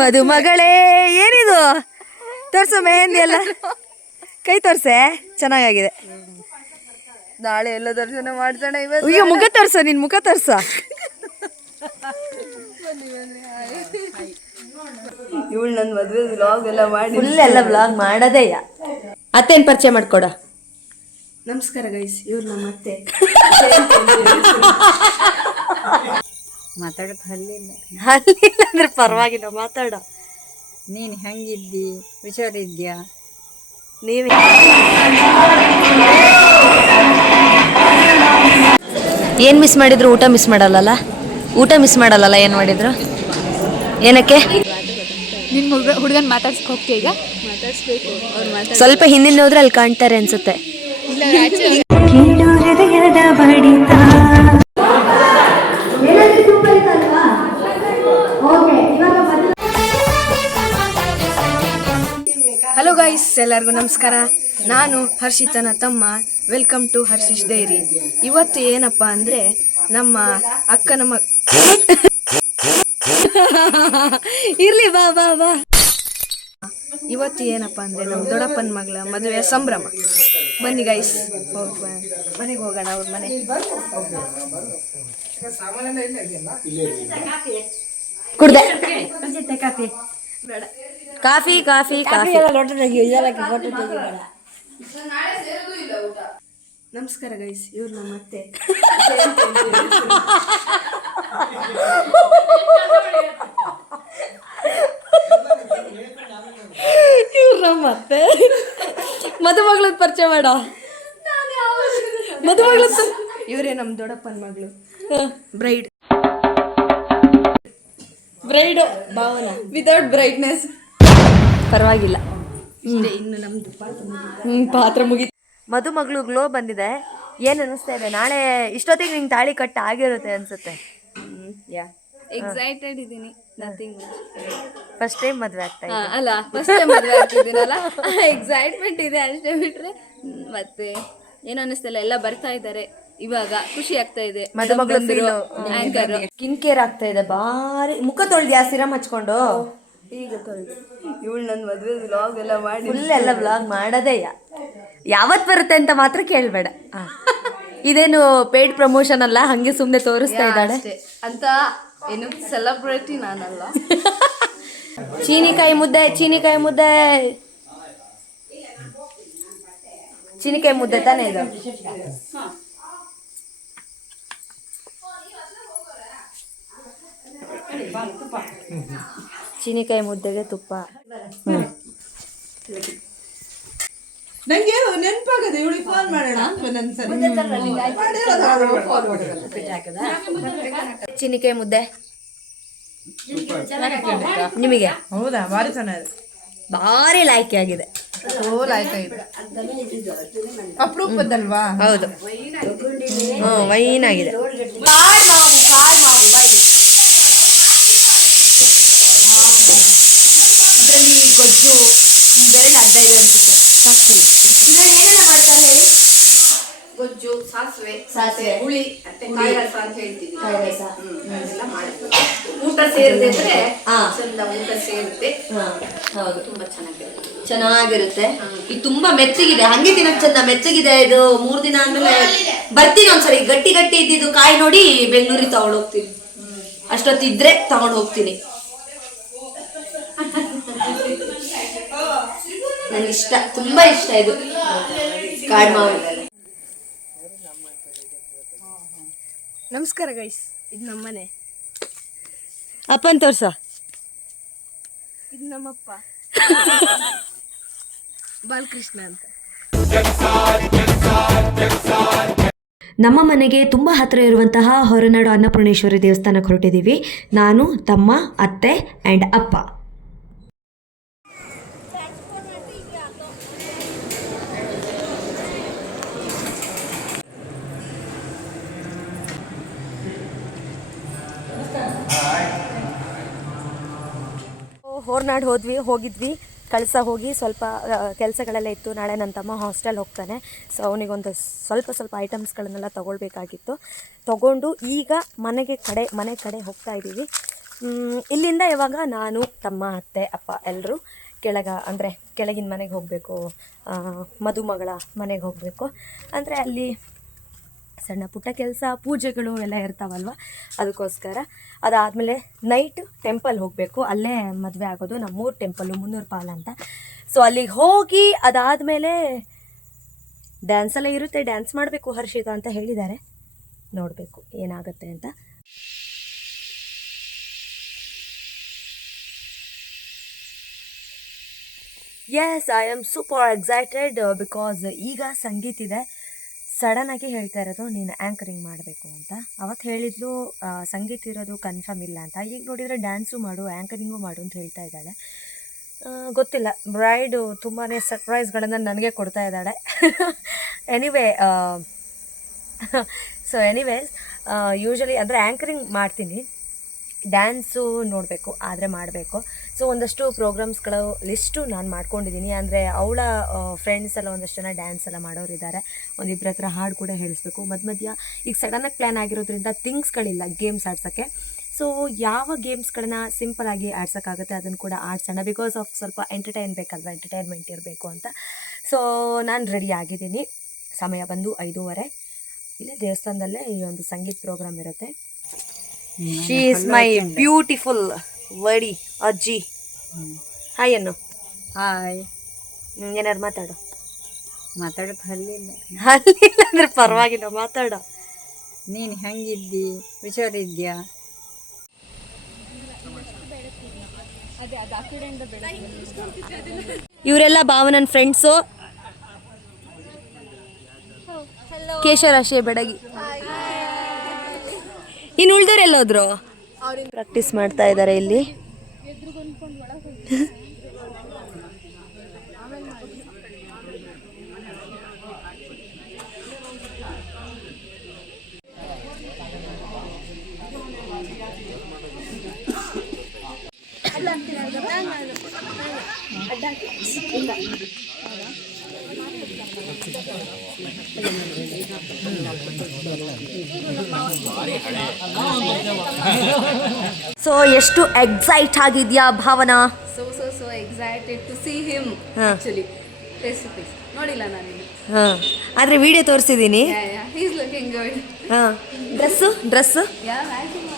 ಮದುಮಗಳೇ ಏನಿದು ತೋರ್ಸು ಮೆಹಂದಿ ಎಲ್ಲ ಕೈ ತೋರ್ಸೆ ಚೆನ್ನಾಗಿದೆ. ನಾಳೆ ಎಲ್ಲ ದರ್ಶನ ಮಾಡ್ತಾನೆ. ಈಗ ಮುಖ ತೋರ್ಸ, ನಿನ್ ಮುಖ ತೋರ್ಸ. ಇವಳು ನನ್ನ ಮದುವೆ ವ್ಲಾಗ್ ಎಲ್ಲ ಮಾಡಿ ಫುಲ್ ಎಲ್ಲ ವ್ಲಾಗ್ ಮಾಡದೇಯ. ಅತ್ತೇನ್ ಪರಿಚಯ ಮಾಡ್ಕೊಡ. ನಮಸ್ಕಾರ ಗೈಸ್, ಇವ್ರು ನಮ್ಮ ಅತ್ತೆ. ಮಾತಾಡೋದು ಹಲ್ಲಿಲ್ಲ ಅಂದ್ರೆ ಪರವಾಗಿಲ್ಲ, ಮಾತಾಡ. ನೀನು ಹೆಂಗಿದ್ದಿ, ಹುಷಾರಿದ್ಯಾ? ನೀವೇ ಏನು ಮಿಸ್ ಮಾಡಿದ್ರು? ಊಟ ಮಿಸ್ ಮಾಡಲ್ಲ. ಊಟ ಮಿಸ್ ಮಾಡಲ್ಲ. ಏನು ಮಾಡಿದ್ರು? ಏನಕ್ಕೆ? ನಿನ್ನ ಹುಡುಗನ ಮಾತಾಡ್ಸ್ಕೊ ಹೋಗ್ತೀಯ ಈಗ? ಮಾತಾಡ್ಸ್ಬೇಕು, ಅವ್ರು ಸ್ವಲ್ಪ ಹಿಂದಿನ ಹೋದ್ರೆ ಅಲ್ಲಿ ಕಾಣ್ತಾರೆ ಅನ್ಸುತ್ತೆ. ಹಲೋ ಗೈಸ್, ಎಲ್ಲರಿಗೂ ನಮಸ್ಕಾರ. ನಾನು ಹರ್ಷಿತನ ತಮ್ಮ. Welcome to Harshish diary. ಇವತ್ತು ಏನಪ್ಪ ಅಂದರೆ ನಮ್ಮ ಅಕ್ಕನ ಇರ್ಲಿ, ಬಾ ಬಾ ಬಾ. ಇವತ್ತು ಏನಪ್ಪ ಅಂದರೆ ನಮ್ಮ ದೊಡ್ಡಪ್ಪನ ಮಗಳ ಮದುವೆ ಸಂಭ್ರಮ. ಬನ್ನಿ ಗೈಸ್, ಮನೆಗೆ ಹೋಗೋಣ. ಅವ್ರ ಮನೆ ಕುಡ್ದೆ ಕಾಫಿ ಕಾಫಿ ಕಾಫಿ. ನಮಸ್ಕಾರ ಗೈಸ್, ಇವ್ರು ನಮ್ಮ ಅತ್ತೆ. ಇವ್ರು ನಮ್ಮ ಅತ್ತೆ. ಮದುಮಗಳ ಪರಿಚಯ ಮಾಡ. ಮದುಮಗಳ ಇವರೇ ನಮ್ಮ ದೊಡ್ಡಪ್ಪನ ಮಗಳು, ಬ್ರೈಡ್. ಬ್ರೈಡ್ ಭಾವನ ವಿತೌಟ್ ಬ್ರೈಟ್ನೆಸ್. ಪರವಾಗಿಲ್ಲ, ಇನ್ನು ನಮ್ದು ಪಾತ್ರ ಮುಗಿತು. ಮದುಮಗಳು ಗ್ಲೋ ಬಂದಿದೆ. ಏನು ಅನಿಸ್ತಾ ಇದೆ? ನಾಳೆ ಇಷ್ಟೊತ್ತಿಗೆ ನಿಂಗೆ ತಾಳಿ ಕಟ್ಟ ಆಗಿರುತ್ತೆ ಅನ್ಸುತ್ತೆ. ಎಕ್ಸೈಟೆಡ್ ಇದ್ದೀನಿ. ನಥಿಂಗ್ ಫಸ್ಟ್ ಟೈಮ್ ಮದುವೆ ಆಗ್ತಾ ಇದೆ ಅಲ್ಲ, ಫಸ್ಟ್ ಟೈಮ್ ಮದುವೆ ಆಗ್ತಿದ್ದೀನಲ್ಲ, ಎಕ್ಸೈಟ್ಮೆಂಟ್ ಇದೆ ಅಷ್ಟೇ. ಬಿಟ್ರೆ ಮತ್ತೆ ಏನು ಅನ್ನಿಸ್ತಿಲ್ಲ. ಎಲ್ಲ ಬರ್ತಾ ಇದ್ದಾರೆ ಇವಾಗ, ಖುಷಿ ಆಗ್ತಾ ಇದೆ. ಮದುಮಗಳು ಆಂಕರ್ ಸ್ಕಿನ್ ಕೇರ್ ಆಗ್ತಾ ಇದೆ. ಬಾರಿ ಮುಖ ತೊಳ್ದ್ಯಾ ಸಿರಮ್ ಹಚ್ಕೊಂಡು? ಈಗ ತೊಳೆದು. ಇವಳು ನನ್ನ ಮದುವೆ ವ್ಲಾಗ್ ಎಲ್ಲ ಮಾಡಿ ಫುಲ್ ಎಲ್ಲ ವ್ಲಾಗ್ ಮಾಡದೇಯ. ಯಾವತ್ತು ಬರುತ್ತೆ ಅಂತ ಮಾತ್ರ ಕೇಳಬೇಡ. ಇದೇನು ಪೇಯ್ಡ್ ಪ್ರಮೋಷನ್ ಅಲ್ಲ, ಹಂಗೆ ಸುಮ್ಮನೆ ತೋರಿಸ್ತಾ ಇದ್ದಾಳೆ ಅಂತ. ಏನು ಸೆಲೆಬ್ರಿಟಿ ನಾನಲ್ಲ. ಚೀನಿಕಾಯಿ ಮುದ್ದೆ, ಚೀನಿಕಾಯಿ ಮುದ್ದೆ, ಚೀನಿಕಾಯಿ ಮುದ್ದೆ ತಾನೇ ಇದು? ಚೀನಿಕಾಯಿ ಮುದ್ದೆಗೆ ತುಪ್ಪ. ನಂಗೆ ನೆನಪಾಗದೆ ಇವಳಿಗೆ ಫೋನ್ ಮಾಡೋಣ ಚೀನಿಕಾಯಿ ಮುದ್ದೆ ನಿಮಗೆ? ಹೌದಾ, ಭಾರಿ ಚೆನ್ನಾಗಿದೆ, ಭಾರಿ ಲಾಯ್ಕೆ ಆಗಿದೆ. ಅಪರೂಪದಲ್ವಾ? ಹೌದು, ವೈನ್ ಆಗಿದೆ. ಇದರಲ್ಲಿ ಗೊಜ್ಜು ಬೆರಳು ಅಡ್ಡ ಇದೆ ಅನ್ಸುತ್ತೆ. ಇದ್ರಲ್ಲಿ ಏನೆಲ್ಲ ಮಾಡ್ತಾರೆ ಹೇಳಿ? ಗೊಜ್ಜು, ಸಾಸಿವೆ, ಹುಳಿ, ಕಾಯಿ ರಸ ಅಂತ ಹೇಳ್ತೀವಿ. ಅದೆಲ್ಲ ಮಾಡ್ತಾರೆ. ಊಟ ಸೇರಿದ್ರೆ ಚಂದ, ಊಟ ಸೇರುತ್ತೆ. ಹೌದು, ತುಂಬಾ ಚೆನ್ನಾಗಿರುತ್ತೆ. ಚೆನ್ನಾಗಿರುತ್ತೆ. ಇದು ತುಂಬಾ ಮೆತ್ತಗಿದೆ, ಹಂಗೆ ತಿನ್ನಕ್ ಚಂದ. ಮೆತ್ತಗಿದೆ ಇದು. 3 ದಿನ ಆದ್ಮೇಲೆ ಬರ್ತೀನಿ ಒಂದ್ಸರಿ. ಗಟ್ಟಿ ಗಟ್ಟಿ ಇದ್ದಿದ್ದು ಕಾಯಿ ನೋಡಿ ಬೆಂಗಳೂರಿಗೆ ತಗೊಂಡು ಹೋಗ್ತೀನಿ. ಅಷ್ಟೊತ್ತಿದ್ರೆ ತಗೊಂಡು ಹೋಗ್ತೀನಿ. ನನ್ಗೆ ಇಷ್ಟ, ತುಂಬಾ ಇಷ್ಟ ಇದು ಕಾಡ್ಮಾವು. ನಮಸ್ಕಾರ ಗೈಸ್, ಇದು ನಮ್ಮನೆ. ಅಪ್ಪನ್ ತೋರ್ಸ. ಇದು ನಮ್ಮಪ್ಪ ಬಾಲಕೃಷ್ಣ ಅಂತ. ನಮ್ಮ ಮನೆಗೆ ತುಂಬ ಹತ್ತಿರ ಇರುವಂತಹ ಹೊರನಾಡು ಅನ್ನಪೂರ್ಣೇಶ್ವರಿ ದೇವಸ್ಥಾನಕ್ಕೆ ಹೊರಟಿದ್ದೀವಿ. ನಾನು, ತಮ್ಮ, ಅತ್ತೆ ಆ್ಯಂಡ್ ಅಪ್ಪ. ಹೊರನಾಡು ಹೋಗಿದ್ವಿ. ಕಳಸ ಹೋಗಿ ಸ್ವಲ್ಪ ಕೆಲಸಗಳೆಲ್ಲ ಇತ್ತು. ನಾಳೆ ನನ್ನ ತಮ್ಮ ಹಾಸ್ಟೆಲ್ ಹೋಗ್ತಾನೆ. ಸೊ ಅವನಿಗೊಂದು ಸ್ವಲ್ಪ ಐಟಮ್ಸ್ಗಳನ್ನೆಲ್ಲ ತೊಗೊಳ್ಬೇಕಾಗಿತ್ತು. ತೊಗೊಂಡು ಈಗ ಮನೆ ಕಡೆ ಹೋಗ್ತಾ ಇದ್ದೀವಿ. ಇಲ್ಲಿಂದ ಇವಾಗ ನಾನು ತಮ್ಮ ಅತ್ತೆ ಅಪ್ಪ ಎಲ್ಲರೂ ಅಂದರೆ ಕೆಳಗಿನ ಮನೆಗೆ ಹೋಗಬೇಕು, ಮದುಮಗಳ ಮನೆಗೆ ಹೋಗಬೇಕು. ಅಂದರೆ ಅಲ್ಲಿ ಸಣ್ಣ ಪುಟ್ಟ ಕೆಲಸ ಪೂಜೆಗಳು ಎಲ್ಲ ಇರ್ತಾವಲ್ವ, ಅದಕ್ಕೋಸ್ಕರ. ಅದಾದಮೇಲೆ ನೈಟ್ ಟೆಂಪಲ್ ಹೋಗಬೇಕು. ಅಲ್ಲೇ ಮದುವೆ ಆಗೋದು, ನಮ್ಮೂರು ಟೆಂಪಲ್ಲು 300 ಪಾಲ ಅಂತ. ಸೊ ಅಲ್ಲಿಗೆ ಹೋಗಿ ಅದಾದಮೇಲೆ ಡ್ಯಾನ್ಸ್ ಎಲ್ಲ ಇರುತ್ತೆ, ಡ್ಯಾನ್ಸ್ ಮಾಡಬೇಕು ಹರ್ಷಿತಾ ಅಂತ ಹೇಳಿದ್ದಾರೆ. ನೋಡಬೇಕು ಏನಾಗುತ್ತೆ ಅಂತ. Yes, I am super excited because ಈಗ ಸಂಗೀತ ಇದೆ. ಸಡನ್ನಾಗಿ ಹೇಳ್ತಾ ಇರೋದು ನೀನು ಆ್ಯಂಕರಿಂಗ್ ಮಾಡಬೇಕು ಅಂತ. ಅವತ್ತು ಹೇಳಿದ್ಲು ಸಂಗೀತ ಇರೋದು ಕನ್ಫರ್ಮ್ ಇಲ್ಲ ಅಂತ. ಈಗ ನೋಡಿದರೆ ಡ್ಯಾನ್ಸು ಮಾಡು, ಆ್ಯಂಕರಿಂಗು ಮಾಡು ಅಂತ ಹೇಳ್ತಾ ಇದ್ದಾಳೆ. ಗೊತ್ತಿಲ್ಲ, ಬ್ರೈಡು ತುಂಬಾ ಸರ್ಪ್ರೈಸ್ಗಳನ್ನು ನನಗೆ ಕೊಡ್ತಾ ಇದ್ದಾಳೆ. ಎನಿವೇ, ಸೊ ಎನಿವೇಸ್, ಯೂಶ್ವಲಿ ಅಂದರೆ ಆ್ಯಂಕರಿಂಗ್ ಮಾಡ್ತೀನಿ, ಡ್ಯಾನ್ಸು ನೋಡಬೇಕು, ಆದರೆ ಮಾಡಬೇಕು. ಸೊ ಒಂದಷ್ಟು ಪ್ರೋಗ್ರಾಮ್ಸ್ಗಳು ಲಿಸ್ಟು ನಾನು ಮಾಡ್ಕೊಂಡಿದ್ದೀನಿ. ಅಂದರೆ ಅವಳ ಫ್ರೆಂಡ್ಸ್ ಎಲ್ಲ ಒಂದಷ್ಟು ಜನ ಡ್ಯಾನ್ಸ್ ಎಲ್ಲ ಮಾಡೋರಿದ್ದಾರೆ. ಒಂದಿಬ್ಬರ ಹತ್ರ ಹಾಡು ಕೂಡ ಹೇಳಿಸ್ಬೇಕು. ಮಧ್ಯ ಈಗ ಸಡನ್ನಾಗಿ ಪ್ಲ್ಯಾನ್ ಆಗಿರೋದ್ರಿಂದ ಥಿಂಗ್ಸ್ಗಳಿಲ್ಲ ಗೇಮ್ಸ್ ಆಡ್ಸೋಕ್ಕೆ. ಸೊ ಯಾವ ಗೇಮ್ಸ್ಗಳನ್ನ ಸಿಂಪಲಾಗಿ ಆಡ್ಸೋಕ್ಕಾಗುತ್ತೆ ಅದನ್ನು ಕೂಡ ಆಡ್ಸೋಣ, ಬಿಕಾಸ್ ಆಫ್ ಸ್ವಲ್ಪ ಎಂಟರ್ಟೈನ್ಮೆಂಟ್ ಇರಬೇಕು ಅಂತ. ಸೊ ನಾನು ರೆಡಿ ಆಗಿದ್ದೀನಿ. ಸಮಯ ಬಂದು 5:30. ಇಲ್ಲೇ ದೇವಸ್ಥಾನದಲ್ಲೇ ಈ ಒಂದು ಸಂಗೀತ ಪ್ರೋಗ್ರಾಮ್ ಇರುತ್ತೆ. ಶಿ ಈಸ್ ಮೈ ಬ್ಯೂಟಿಫುಲ್ ವಡಿ ಅಜ್ಜಿ. ಹಾಯ್ ಅನ್ನು. ಹಾಯ್. ಏನಾರು ಮಾತಾಡು. ಮಾತಾಡೋಕೆ ಹಲ್ಲಿಲ್ಲ. ಅಲ್ಲಿಲ್ಲ ಅಂದ್ರೆ ಪರವಾಗಿಲ್ಲ, ಮಾತಾಡೋ. ನೀನು ಹೆಂಗಿದ್ದಿ, ಹುಷಾರಿದ್ಯಾ? ಇವರೆಲ್ಲ ಭಾವನನ್ ಫ್ರೆಂಡ್ಸು. ಕೇಶರಾಶಿ ಬೆಡಗಿ. ಇನ್ನು ಉಳ್ದೋರೆಲ್ಲೋದ್ರು? ಪ್ರಾಕ್ಟೀಸ್ ಮಾಡ್ತಾ ಇದ್ದಾರೆ ಇಲ್ಲಿ. ಸೊ ಎಷ್ಟು ಎಕ್ಸೈಟ್ ಆಗಿದ್ಯಾ Bhavana? So excited to see him actually face to face. ನೋಡಿಲ್ಲ ನಾನು ಇನ್ನು. ಹಾಂ, ಆದರೆ ವಿಡಿಯೋ ತೋರಿಸಿದ್ದೀನಿ. He is looking good. ಹಾಂ, ಡ್ರೆಸ್ಸು ಯಾ ಮ್ಯಾಚಿಂಗ್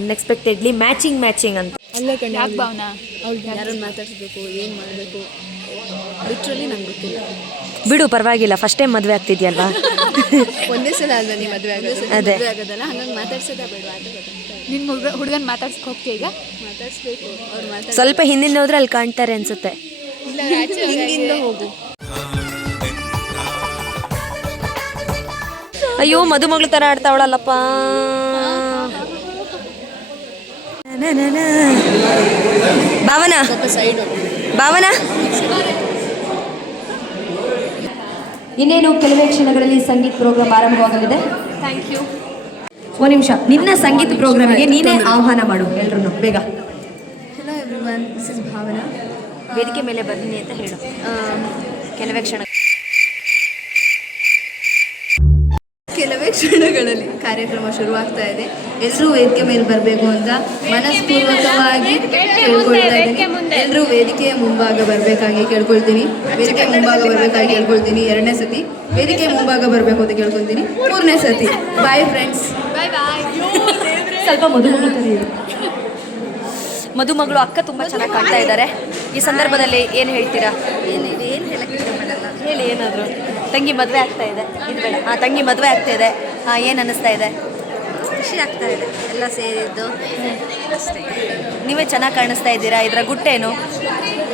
ಅನ್ಎಕ್ಸ್ಪೆಕ್ಟೆಡ್ಲಿ ಮ್ಯಾಚಿಂಗ್ ಅಂತ. ಯಾಕೆ ಭಾವನಾ ಯಾರನ್ನು ಮಾತಾಡಿಸ್ಬೇಕು, ಏನು ಮಾಡಬೇಕು, ಲಿಟ್ರಲಿ ನಂಗೆ ಗೊತ್ತಿಲ್ಲ. ಬಿಡು, ಪರವಾಗಿಲ್ಲ, ಫಸ್ಟ್ ಟೈಮ್ ಮದುವೆ ಆಗ್ತಿದ್ಯಲ್ವಾ? ಒಂದೇ ಸಲ ಅಲ್ವಾ ನೀವು ಮದುವೆ ಆಗೋದು? ಅದೇ ಆಗೋದಲ್ಲ, ಹಂಗಾಗಿ ಮಾತಾಡ್ಸೋದ ಬೇಡ. ನಿನ್ನ ಹುಡುಗನ ಮಾತಾಡ್ಸ್ಕೊ ಹೋಗ್ತೀಯ ಈಗ? ಮಾತಾಡಿಸ್ಬೇಕು. ಅವ್ರು ಮಾತಾಡ ಸ್ವಲ್ಪ ಹಿಂದಿಂದ ಹೋದ್ರೆ ಅಲ್ಲಿ ಕಾಣ್ತಾರೆ ಅನ್ಸುತ್ತೆ. ಇಲ್ಲ, ಹಿಂದಿಂದ ಹೋಗು. ಅಯ್ಯೋ, ಮದುಮಗಳು ಥರ ಆಡ್ತಾವಳಲ್ಲಪ್ಪ. ಭಾವನಾ ಇನ್ನೇನು ಕೆಲವೇ ಕ್ಷಣಗಳಲ್ಲಿ ಸಂಗೀತ ಪ್ರೋಗ್ರಾಮ್ ಆರಂಭವಾಗಲಿದೆ. Thank you. ಒಂದು ನಿಮಿಷ, ನಿನ್ನ ಸಂಗೀತ ಪ್ರೋಗ್ರಾಮಿಗೆ ನೀನೇ ಆಹ್ವಾನ ಮಾಡು ಎಲ್ಲರೂ ಬೇಗ. Hello everyone, this is Bhavana. ವೇದಿಕೆ ಮೇಲೆ ಬನ್ನಿ ಅಂತ ಹೇಳು. ಕೆಲವೇ ಕ್ಷಣಗಳಲ್ಲಿ ಕಾರ್ಯಕ್ರಮ ಶುರುವಾಗ್ತಾ ಇದೆ. ಎಲ್ಲರೂ ವೇದಿಕೆ ಮೇಲೆ ಬರಬೇಕು ಅಂತ ಮನಸ್ಪೂರ್ವಕವಾಗಿ ಕೇಳ್ಕೊಳ್ತಾ ಇದ್ದೀನಿ. ಎಲ್ಲರೂ ವೇದಿಕೆಯ ಮುಂಭಾಗ ಬರಬೇಕಾಗಿ ಕೇಳ್ಕೊಳ್ತೀನಿ. ವೇದಿಕೆ ಮುಂಭಾಗ ಬರಬೇಕಾಗಿ ಕೇಳ್ಕೊಳ್ತೀನಿ. 2ನೇ ಸತಿ ವೇದಿಕೆ ಮುಂಭಾಗ ಬರಬೇಕು ಅಂತ ಕೇಳ್ಕೊಳ್ತೀನಿ. 3ನೇ ಸತಿ. Bye friends. ಬಾಯ್. ಸ್ವಲ್ಪ ಮದುಮಗಳು ಅಕ್ಕ ತುಂಬ ಚೆನ್ನಾಗಿ ಕಾಣ್ತಾ ಇದ್ದಾರೆ. ಈ ಸಂದರ್ಭದಲ್ಲಿ ಏನು ಹೇಳ್ತೀರಾ? ಏನು ಹೇಳಕ್ಕೆ ಇಷ್ಟಪಡಲ್ಲ. ಹೇಳಿ ಏನಾದರೂ. ತಂಗಿ ಮದುವೆ ಆಗ್ತಾ ಇದೆ. ಇದು ಬೇಡ. ತಂಗಿ ಮದುವೆ ಆಗ್ತಾ ಇದೆ. ಏನು ಅನ್ನಿಸ್ತಾ ಇದೆ? ಖುಷಿ ಆಗ್ತಾ ಇದೆ ಎಲ್ಲ ಸೇರಿದ್ದು ಅಷ್ಟೇ. ನೀವೇ ಚೆನ್ನಾಗಿ ಕಾಣಿಸ್ತಾ ಇದ್ದೀರಾ. ಇದರ ಗುಟ್ಟೇನು?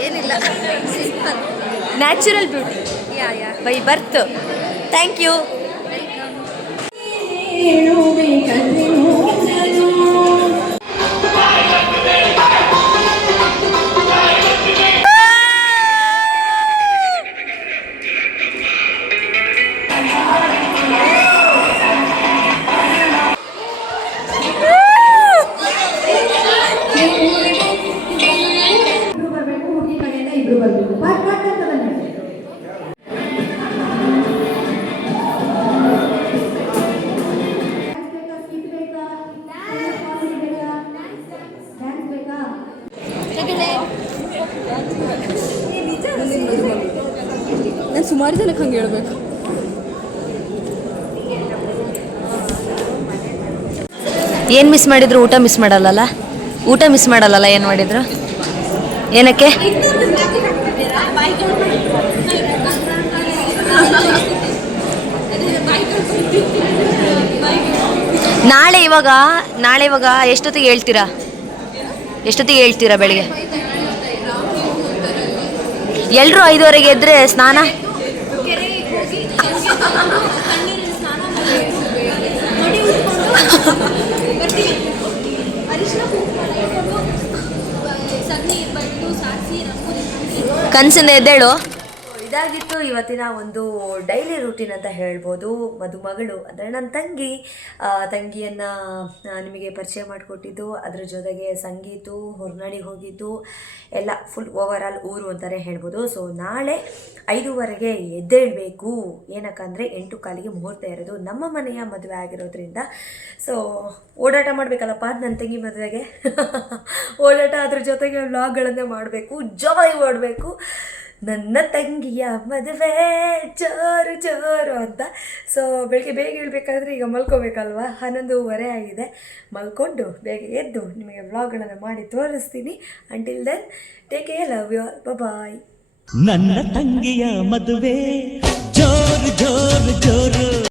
ಏನಿಲ್ಲ, simple natural beauty by birth. Thank you. ಸುಮಾರು ಜನಕ್ಕೆ ಹಂಗೆ ಹೇಳ್ಬೇಕು. ಏನು ಮಿಸ್ ಮಾಡಿದ್ರು? ಊಟ ಮಿಸ್ ಮಾಡಲ್ಲಲ್ಲ? ಊಟ ಮಿಸ್ ಮಾಡಲ್ಲಲ್ಲ? ಏನು ಮಾಡಿದ್ರು? ಏನಕ್ಕೆ? ನಾಳೆ ಇವಾಗ ಎಷ್ಟೊತ್ತಿಗೆ ಹೇಳ್ತೀರಾ ಬೆಳಿಗ್ಗೆ? ಎಲ್ಲರೂ 5:30 ಎದ್ರೆ ಸ್ನಾನ ಕನಸಿಂದ ಎದ್ದೇಳು. ಇದಾಗಿತ್ತು ಇವತ್ತಿನ ಒಂದು ಡೈಲಿ ರೂಟೀನ್ ಅಂತ ಹೇಳ್ಬೋದು. ಮದುಮಗಳು ಅಂದರೆ ನನ್ನ ತಂಗಿಯನ್ನು ನಿಮಗೆ ಪರಿಚಯ ಮಾಡಿಕೊಟ್ಟಿದ್ದು, ಅದರ ಜೊತೆಗೆ ಸಂಗೀತು ಹೊರನಾಡಿಗೆ ಹೋಗಿದ್ದು ಎಲ್ಲ ಫುಲ್ ಓವರಾಲ್ ಊರು ಅಂತಲೇ ಹೇಳ್ಬೋದು. ಸೊ ನಾಳೆ 5:15ಗೆ ಎದ್ದೇಳಬೇಕು. ಏನಕ್ಕಂದರೆ 8:15ಗೆ ಮುಹೂರ್ತ ಇರೋದು. ನಮ್ಮ ಮನೆಯ ಮದುವೆ ಆಗಿರೋದ್ರಿಂದ ಸೊ ಓಡಾಟ ಮಾಡಬೇಕಲ್ಲಪ್ಪ ನನ್ನ ತಂಗಿ ಮದುವೆಗೆ. ಓಡಾಟ, ಅದ್ರ ಜೊತೆಗೆ ವ್ಲಾಗ್ಗಳನ್ನೇ ಮಾಡಬೇಕು, ಜಾಯ್ ಮಾಡಬೇಕು. ನನ್ನ ತಂಗಿಯ ಮದುವೆ ಜೋರು ಜೋರು ಅಂತ. ಸೊ ಬೆಳಗ್ಗೆ ಬೇಗ ಹೇಳ್ಬೇಕಾದ್ರೆ ಈಗ ಮಲ್ಕೋಬೇಕಲ್ವಾ? 11:15 ಆಗಿದೆ. ಮಲ್ಕೊಂಡು ಬೇಗ ಎದ್ದು ನಿಮಗೆ ವ್ಲಾಗ್ಗಳನ್ನು ಮಾಡಿ ತೋರಿಸ್ತೀನಿ. Until then take care, love you all, bye. ನನ್ನ ತಂಗಿಯ ಮದುವೆ ಜೋರು ಜೋರು ಜೋರು.